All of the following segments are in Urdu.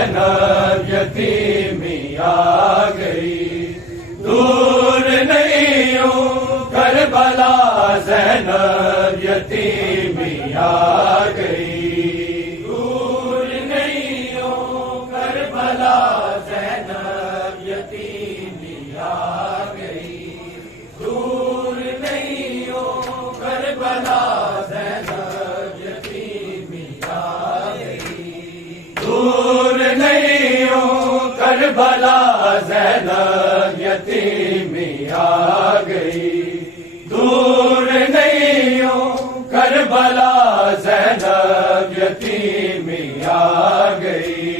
زینب یتیمی آ گئی، دور نہیں ہوں کربلا زینب یتیمی آ گئی، دور نہیں ہوں کربلا زینب یتیمی آ گئی، دور نہیں ہوں کربلا زینب یتیمی آ گئی، دور نہیں ہوں کربلا زینب یتیمی آ گئی، دور نہیں ہوں کربلا زینب یتیمی آ گئی،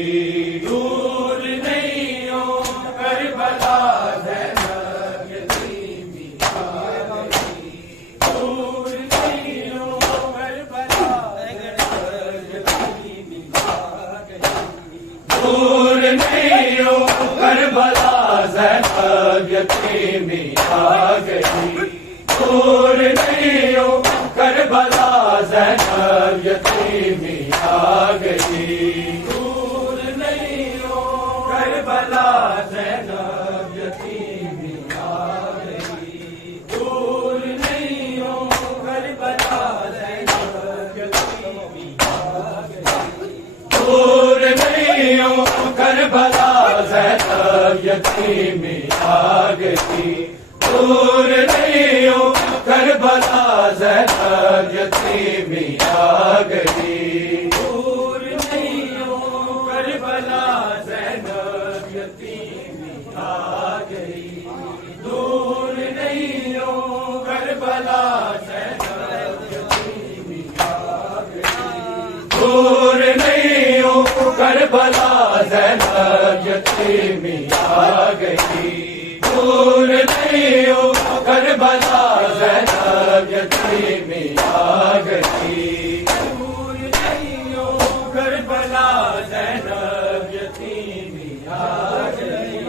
دور نہیں ہوں کربلا زینب یتیمی آ گئی، دور نہیں ہوں کربلا زینب یتیمی آ گئی، دور نہیں ہوں کربلا زینب یتیمی آ گئی، دور نہیں ہوں کربلا زینب یتیمی آ گئی، دور نہیں ہوں کربلا زینب یتیمی آ گئی، دور نہیں ہوں کربلا زینب یتیمی آ گئی، دور نہیں ہوں کربلا زینب یتیمی آ گئی، دور نہیں ہوں کربلا زینب یتیمی آ گئی، دور نہیں ہوں کربلا زینب یتیمی آ گئی، دور نہیں ہوں کربلا زینب یتیمی آ گئی، دور نہیں ہوں کربلا زینب یتیمی آ گئی، دور نہیں ہوں کربلا زینب یتیمی آ گئی، دور نہیں ہوں کربلا زینب یتیمی آ گئی،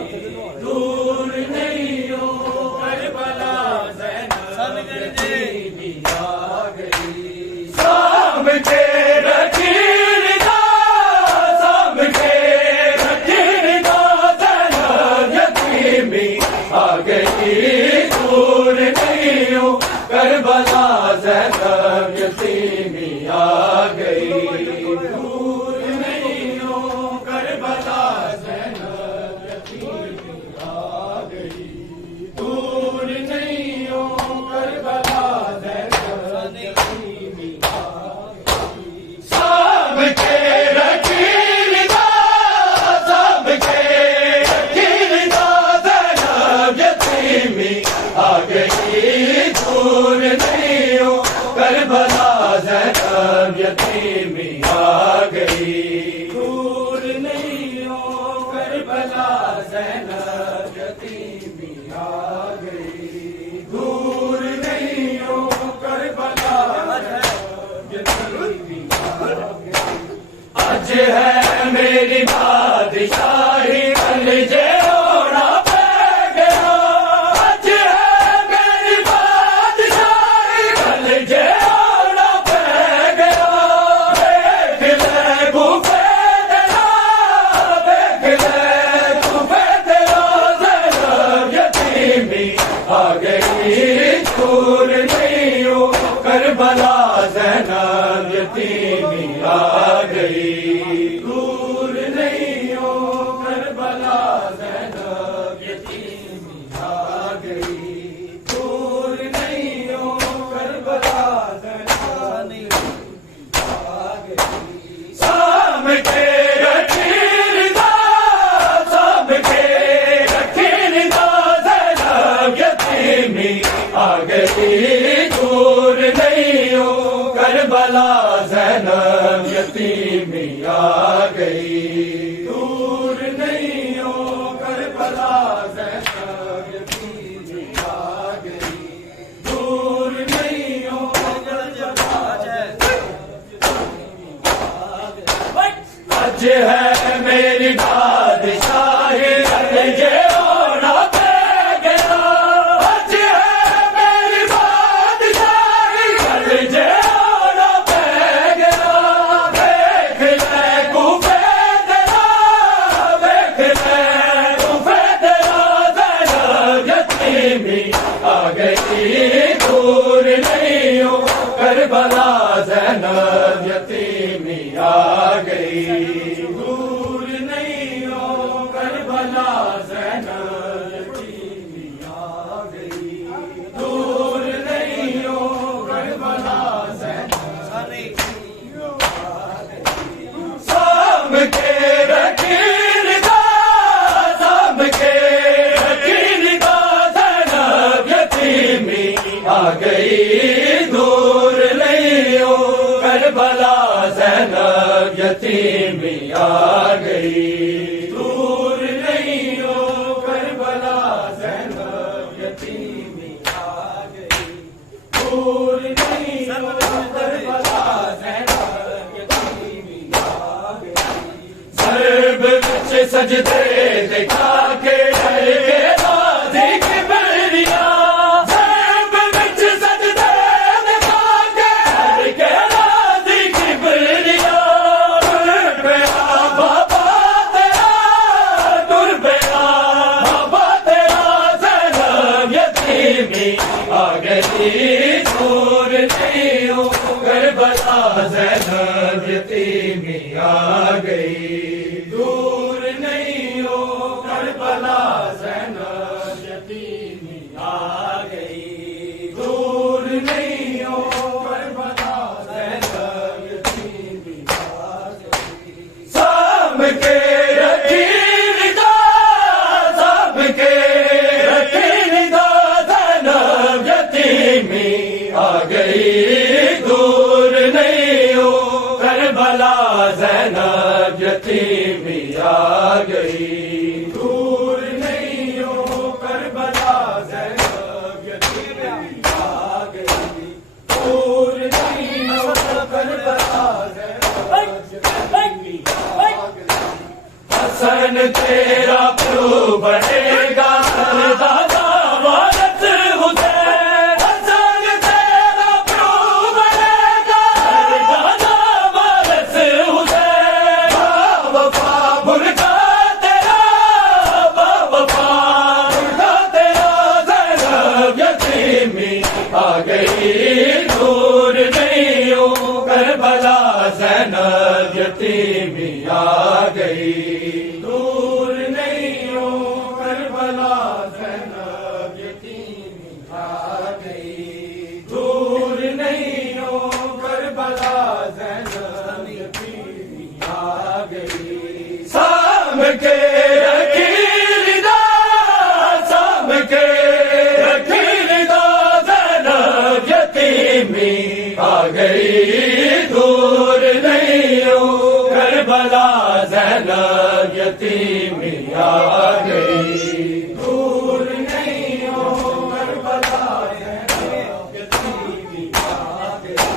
دور نہیں ہوں کربلا زینب یتیمی آ گئی، سام کے رکھیر دا، سام کے رکھیر دا زینب یتیمی آ گئی، دور نہیں ہوں کربلا زینب یتیمی آ گئی، دور نہیں ہوں کربلا زینب یتیمی آ گئی، دور نہیں ہوں کربلا زینب یتیمی آ گئی، سام کے رکھیر دا، سام کے رکھیر دا زینب یتیمی آ گئی، دور نہیں ہوں کربلا زینب یتیمی آ گئی، دور نہیں ہوں کربلا زینب یتیمی آ گئی، دور نہیں ہوں کربلا زینب یتیمی آ گئی، آج ہے میری بادشاہی کل جے ہونا پہ گیا، آج ہے میری بادشاہی کل جے ہونا پہ گیا، دیکھ لے گھوپے تیرا، دیکھ لے گھوپے تیرا زینب یتیمی آ گئی، دور نہیں ہوں کربلا زینب یتیمی آ گئی، دور نہیں ہوں کربلا زینب یتیمی آ گئی، دور نہیں ہوں کربلا زینب آ گئی، سام کے رکھیر دا، سام کے رکھیر دا زینب یتیمی آ گئی، دور نہیں ہوں کربلا زینب یتیمی آ گئی، دور نہیں ہوں کربلا زینب یتیمی آ گئی، دور نہیں ہوں کربلا زینب یتیمی آ گئی، آج ہے میری بادشاہی کل جے ہونا پہ گیا، آج ہے میری بادشاہی کل جے ہونا پہ گیا، دیکھ لے گھوپے تیرا، یتیمی آ گئی، دور نہیں ہو کربلا زینب یتیمی آ گئی، دور نہیں ہو کربلا زینب یتیمی آ گئی، ضرب وچ سجدے دکھا کے ڈر کے غازی کبریا، ضرب وچ سجدے دکھا کے ڈر کے غازی کبریا، ٹر پیا بابا تیرا، ٹر پیا بابا تیرا، زینب یتیمی آ گئی، دور نہیں ہو کربلا زینب یتیمی آ گئی، دور نہیں ہو کربلا زینب یتیمی آ گئی، دور نہیں ہو کربلا زینب یتیمی آ گئی، سام کے رکھی ندا، سام کے رکھی ندا، زینب یتیمی آ گئی، دور نہیں ہو کربلا زینب یتیمی آ گئی، دور نہیں ہو کربلا زینب یتیمی آ گئی، دور نہیں ہو کربلا زینب یتیمی آ گئی، حسن تیرا پرو بڑھے گا دادا وارث حسین، حسن تیرا پرو بڑھے گا دادا وارث حسین، وفا برکا تیرا، وفا برکا تیرا، زینب یتیمی آ گئی، دور نہیں ہو کربلا زینب یتیمی آ گئی، دور نہیں ہو کربلا زینب یتیمی آ گئی، دور نہیں ہو کربلا زینب یتیمی آ گئی، سام کے رکھی ندا، سام کے رکھی ندا، زینب یتیمی آ گئی، دور نہیں ہو کربلا زینب یتیمی آ گئی، دور نہیں ہو کربلا زینب یتیمی آ گئی،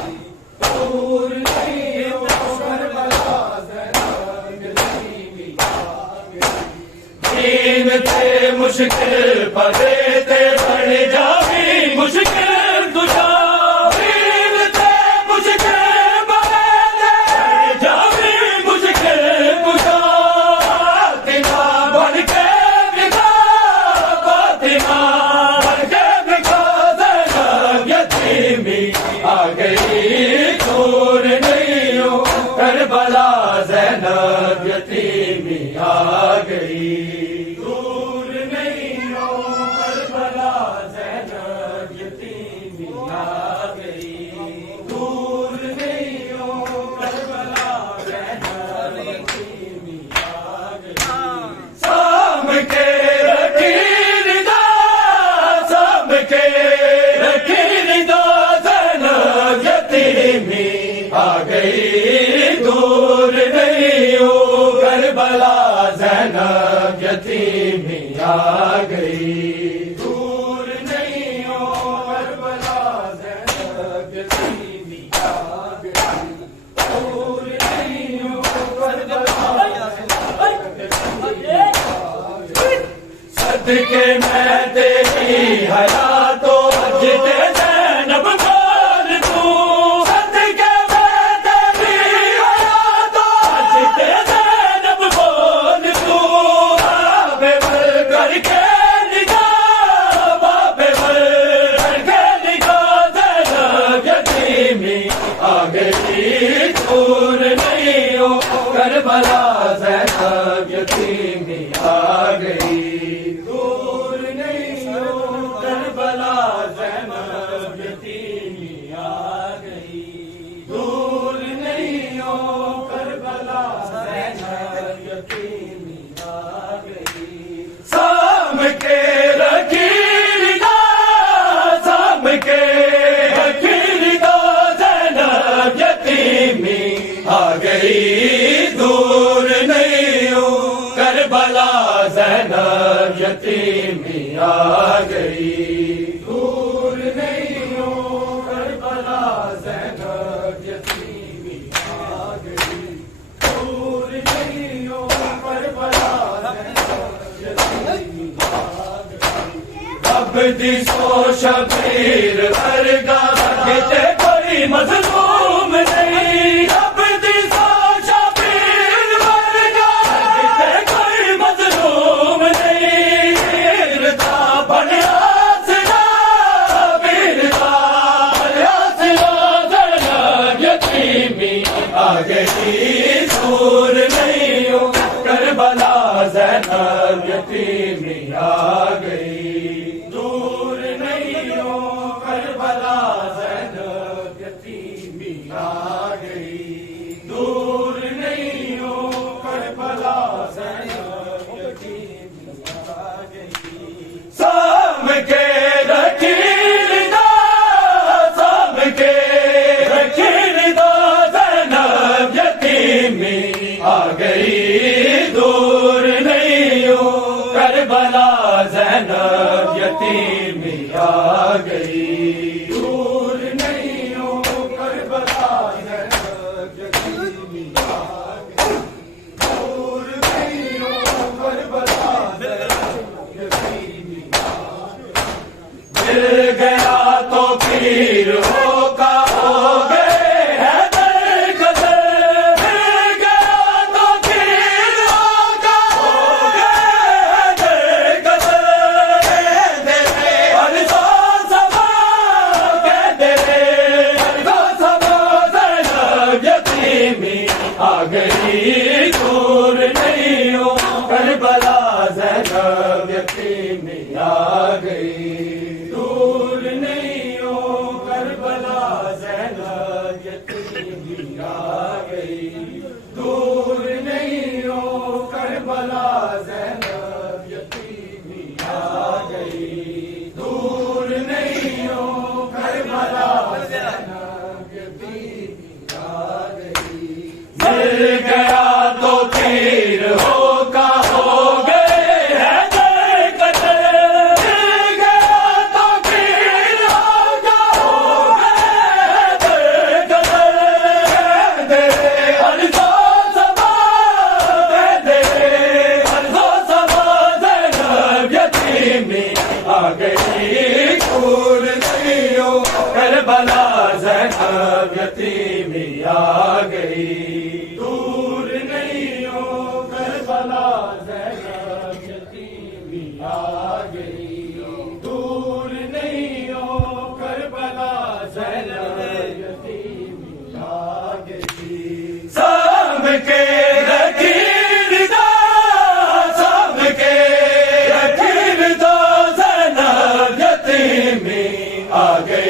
دور نہیں ہو کربلا زینب یتیمی آ گئی، دین تے مشکل پڑے تے بڑھ جاوی مشکل تجھا، دین تے مشکل پڑے تے بڑھ جاوی مشکل تجھا، فاطمہ بن کے بکا، فاطمہ بن کے بکا، زینب یتیمی آ گئی، دور نہیں ہو کربلا زینب یتیمی آ گئی، دور نہیں ہو کربلا زینب یتیمی آ گئی، دور نہیں ہو کربلا زینب یتیمی آ گئی، سام کے رکھی ندا، سام کے رکھی ندا، زینب یتیمی آ گئی، دور نہیں ہو کربلا زینب یتیمی آ گئی، دور نہیں ہو کربلا زینب یتیمی آ گئی، دور نہیں ہو کربلا زینب یتیمی آ گئی، صدقے میں تیری حیات و جتے زینب بول دوں، صدقے میں تیری حیات و جتے زینب بول دوں، بابے ور کر کے نگاہ، بابے ور کر کے نگاہ، زینب یتیمی آ گئی، دور نہیں ہو کربلا زینب یتیمی آ گئی، دور نہیں ہو کربلا زینب یتیمی آ گئی، دور نہیں ہو کربلا زینب یتیمی آ گئی، سام کے رکھی ندا، سام کے رکھی ندا، زینب یتیمی آ گئی، کربلا زینب یتیمی آ گئی، دور نہیں ہو کربلا زینب یتیمی آ گئی، دور نہیں ہو کربلا زینب یتیمی آ گئی، اب دی سو شبیر ورگاہ کتے کوئی مظلوم نہیں، اب دی سو شبیر ورگاہ کتے کوئی مظلوم نہیں، بیرتا بنیا سنا، بیرتا بنیا سنا، زینب یتیمی آ گئی، دور نہیں ہو کربلا زینب یتیمی آ گئی، دور نہیں ہو کربلا زینب یتیمی آ گئی، دور نہیں ہو کربلا زینب یتیمی آ گئی، سام کے رکھیل دا، سام کے رکھیل دا، زینب یتیمی آ گئی، دور نہیں ہو کربلا زینب یتیمی آ گئی، دور نہیں ہو کربلا زینب یتیمی آ گئی، دور نہیں ہو کربلا زینب یتیمی آ گئی، گر گیا تو پیر ہو کا ہو گئے حیدر قدر، گر گیا تو پیر ہو کا ہو گئے حیدر قدر، کہتے رہے ہر سو سبا، کہتے رہے ہر سو سبا، زینب یتیمی آ گئی، دور نہیں ہو کربلا زینب یتیمی آ گئی، دور نہیں ہو کربلا زینب یتیمی آ گئی، دور نہیں ہو کربلا زینب یتیمی آ گئی، دور نہیں ہو کربلا زینب یتیمی آ گئی، مل گیا تو پیر ہو کا ہو گئے حیدر قدر، مل گیا تو پیر ہو کا ہو گئے حیدر قدر، کہتے رہے ہر سو سبا، کہتے رہے ہر سو سبا، زینب یتیمی آ گئی، دور نہیں ہو کربلا زینب یتیمی آ گئی، دور نہیں ہو کربلا زینب یتیمی آ گئی، دور نہیں ہو کربلا زینب یتیمی آ گئی، سام کے رکھیل دا، سام کے رکھیل دا، زینب یتیمی آ گئی،